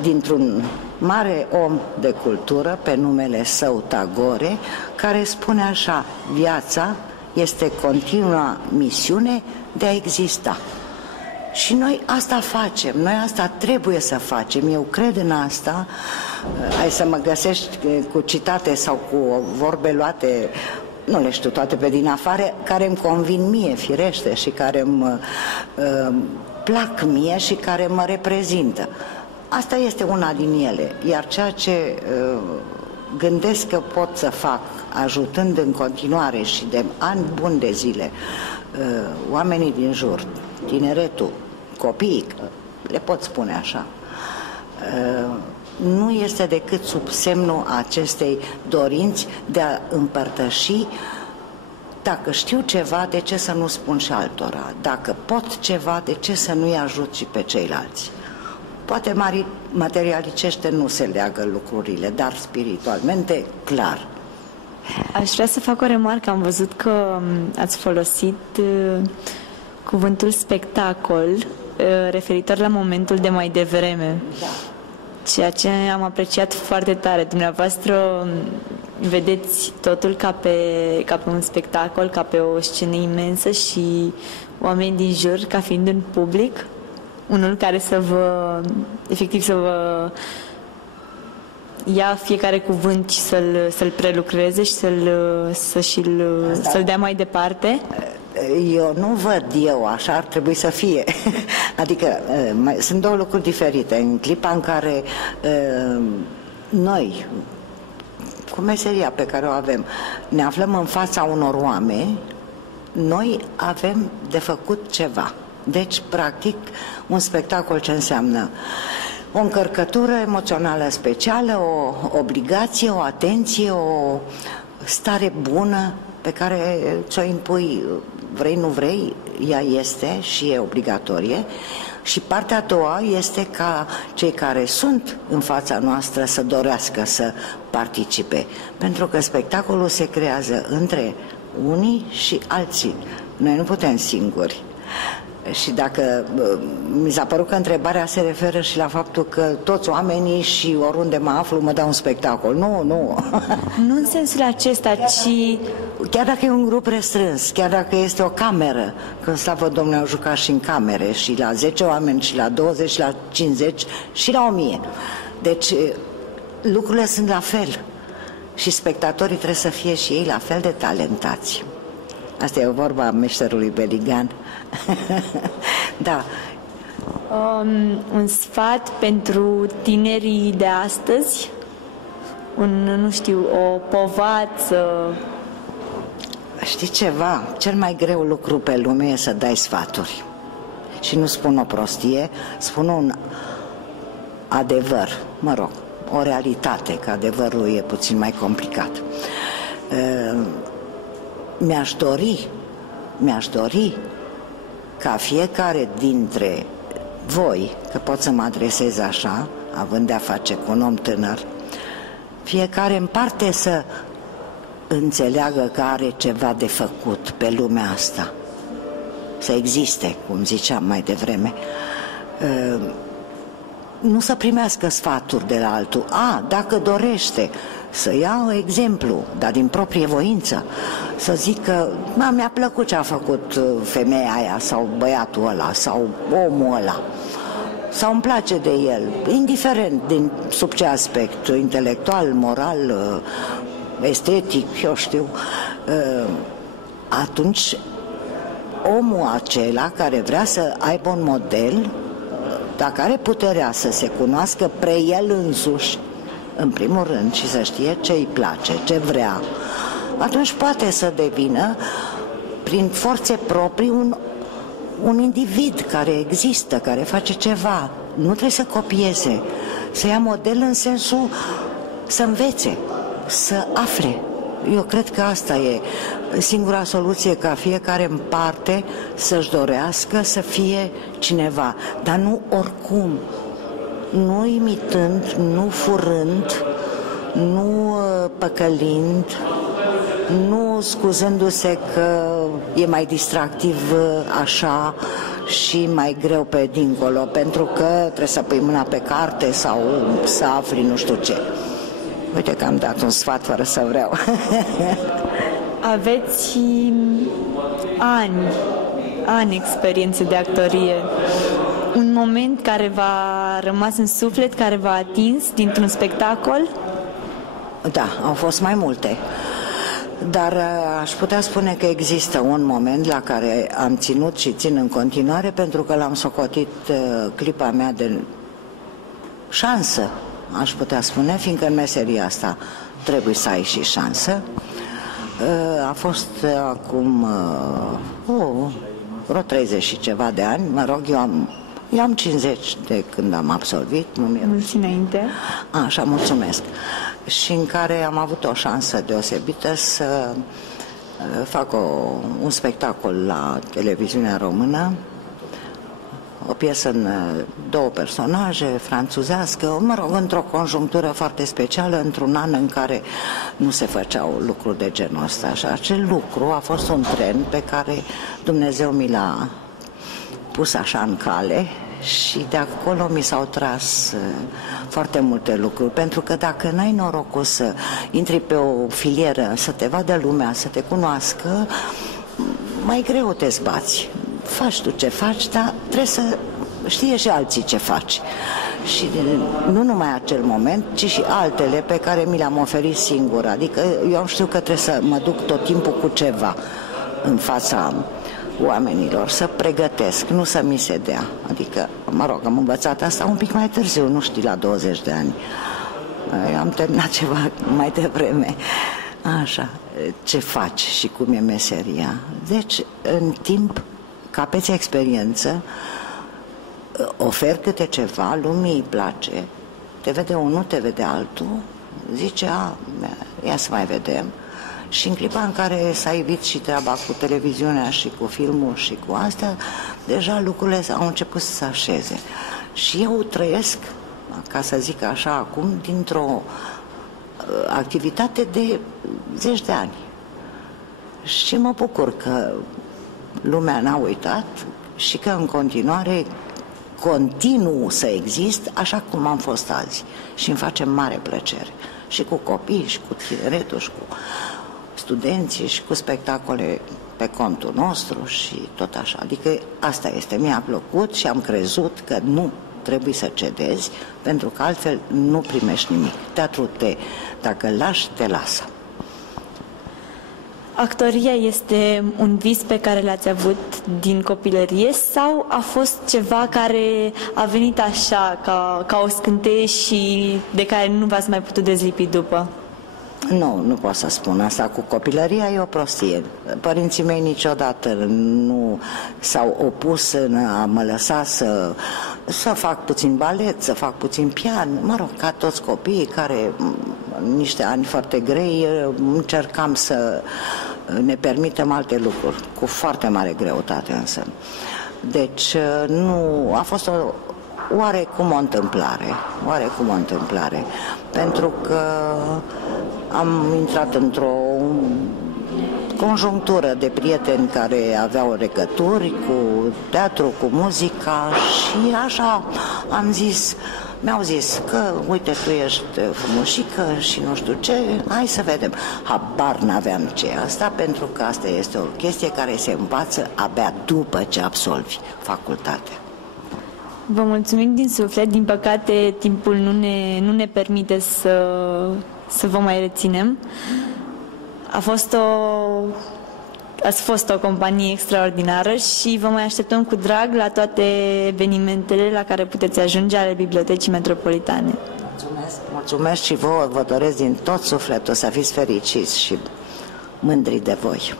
dintr-un mare om de cultură pe numele său Tagore, care spune așa: viața este continua misiune de a exista. Și noi asta facem, noi asta trebuie să facem, eu cred în asta. Hai să mă găsești cu citate sau cu vorbe luate, nu le știu toate pe din afară, care îmi convin mie, firește, și care îmi plac mie și care mă reprezintă. Asta este una din ele, iar ceea ce gândesc că pot să fac, ajutând în continuare și de ani buni de zile oamenii din jur, tineretul, copiii, le pot spune așa, nu este decât sub semnul acestei dorinți de a împărtăși. Dacă știu ceva, de ce să nu spun și altora? Dacă pot ceva, de ce să nu-i ajut și pe ceilalți? Poate materialicește nu se leagă lucrurile, dar spiritualmente, clar. Aș vrea să fac o remarcă. Am văzut că ați folosit cuvântul spectacol referitor la momentul de mai devreme. Da. Ceea ce am apreciat foarte tare. Dumneavoastră vedeți totul ca pe un spectacol, ca pe o scenă imensă și oameni din jur ca fiind un public, unul care efectiv să vă ia fiecare cuvânt și să-l prelucreze și să-l dea mai departe. Eu nu văd așa, ar trebui să fie. Adică sunt două lucruri diferite. În clipa în care noi, cu meseria pe care o avem, ne aflăm în fața unor oameni, noi avem de făcut ceva. Deci, practic, un spectacol ce înseamnă o încărcătură emoțională specială, o obligație, o atenție, o stare bună pe care ți-o impui, vrei, nu vrei, ea este și e obligatorie. Și partea a doua este ca cei care sunt în fața noastră să dorească să participe, pentru că spectacolul se creează între unii și alții. Noi nu putem singuri. Și dacă mi s-a părut că întrebarea se referă și la faptul că toți oamenii și oriunde mă aflu mă dau un spectacol. Nu. Nu în sensul acesta, ci... Chiar dacă e un grup restrâns, chiar dacă este o cameră, că slavă Domnului au jucat și în camere, și la 10 oameni, și la 20, și la 50, și la 1000. Deci lucrurile sunt la fel. Și spectatorii trebuie să fie și ei la fel de talentați. Asta e o vorba a meșterului Beligan. Da. Un sfat pentru tinerii de astăzi? O povață? Știi ceva? Cel mai greu lucru pe lume e să dai sfaturi. Și nu spun o prostie, spun un adevăr, o realitate, că adevărul e puțin mai complicat. Mi-aș dori ca fiecare dintre voi, că pot să mă adresez așa, având de-a face cu un om tânăr, fiecare în parte să înțeleagă că are ceva de făcut pe lumea asta, să existe, cum ziceam mai devreme, nu să primească sfaturi de la altul. Dacă dorește să ia exemplu, dar din proprie voință, să zică: mi-a plăcut ce a făcut femeia aia sau băiatul ăla sau omul ăla, sau îmi place de el, indiferent sub ce aspect, intelectual, moral, estetic, eu știu, atunci omul acela care vrea să aibă un model, dacă are puterea să se cunoască pre el însuși, în primul rând, și să știe ce îi place, ce vrea, atunci poate să devină, prin forțe proprii, un individ care există, care face ceva. Nu trebuie să copieze, să ia model în sensul să învețe, să afle. Eu cred că asta e singura soluție, ca fiecare în parte să-și dorească să fie cineva, dar nu oricum, nu imitând, nu furând, nu păcălind, nu scuzându-se că e mai distractiv așa și mai greu pe dincolo, pentru că trebuie să pui mâna pe carte sau să afli nu știu ce. Uite că am dat un sfat fără să vreau. Aveți ani experiență de actorie. Un moment care v-a rămas în suflet, care v-a atins dintr-un spectacol? Da, au fost mai multe. Dar aș putea spune că există un moment la care am ținut și țin în continuare, pentru că l-am socotit clipa mea de șansă, aș putea spune, fiindcă în meseria asta trebuie să ai și șansă. A fost acum vreo 30 și ceva de ani, mă rog, eu am 50 de când am absolvit. Mulți înainte. Așa, mulțumesc. Și în care am avut o șansă deosebită să fac un spectacol la televiziunea română, o piesă în două personaje, franțuzească, mă rog, într-o conjunctură foarte specială, într-un an în care nu se făceau lucruri de genul ăsta. Și acel lucru a fost un tren pe care Dumnezeu mi l-a pus așa în cale și de acolo mi s-au tras foarte multe lucruri, pentru că dacă n-ai norocul să intri pe o filieră, să te vadă lumea, să te cunoască, mai greu te zbați. Faci tu ce faci, dar trebuie să știe și alții ce faci. Și nu numai acel moment, ci și altele pe care mi le-am oferit singur. Adică eu știu că trebuie să mă duc tot timpul cu ceva în fața oamenilor, să pregătesc, nu să mi se dea. Adică, mă rog, am învățat asta un pic mai târziu, nu știu, la 20 de ani. Eu am terminat ceva mai devreme. Așa, ce faci și cum e meseria. Deci, în timp, capeți experiență, oferi câte ceva, lumii îi place, te vede unul, te vede altul, zice, ia să mai vedem. Și în clipa în care s-a ivit și treaba cu televiziunea și cu filmul și cu astea, deja lucrurile au început să se așeze. Și eu trăiesc, ca să zic așa acum, dintr-o activitate de 10 de ani. Și mă bucur că lumea n-a uitat și că în continuare continuu să exist așa cum am fost azi. Și îmi face mare plăcere. Și cu copii, și cu tineretul, și cu studenții, și cu spectacole pe contul nostru și tot așa. Adică asta este. Mi-a plăcut și am crezut că nu trebuie să cedezi, pentru că altfel nu primești nimic. Teatrul dacă îl lași, te lasă. Actoria este un vis pe care l-ați avut din copilărie sau a fost ceva care a venit așa, ca o scânteie și de care nu v-ați mai putut dezlipi după? Nu pot să spun asta. Cu copilăria e o prostie. Părinții mei niciodată nu s-au opus în a mă lăsa să fac puțin balet, să fac puțin pian. Mă rog, ca toți copiii care, în niște ani foarte grei, încercam să ne permitem alte lucruri, cu foarte mare greutate însă. Deci nu, a fost oarecum o întâmplare, pentru că am intrat într-o conjunctură de prieteni care aveau legături cu teatru, cu muzica și așa mi-au zis că, uite, tu ești frumușică și nu știu ce, hai să vedem. Habar n-aveam ce e asta, pentru că asta este o chestie care se învață abia după ce absolvi facultatea. Vă mulțumim din suflet. Din păcate, timpul nu ne permite să vă mai reținem. Ați fost o companie extraordinară și vă mai așteptăm cu drag la toate evenimentele la care puteți ajunge ale Bibliotecii Metropolitane. Mulțumesc și vă doresc din tot sufletul să fiți fericiți și mândri de voi.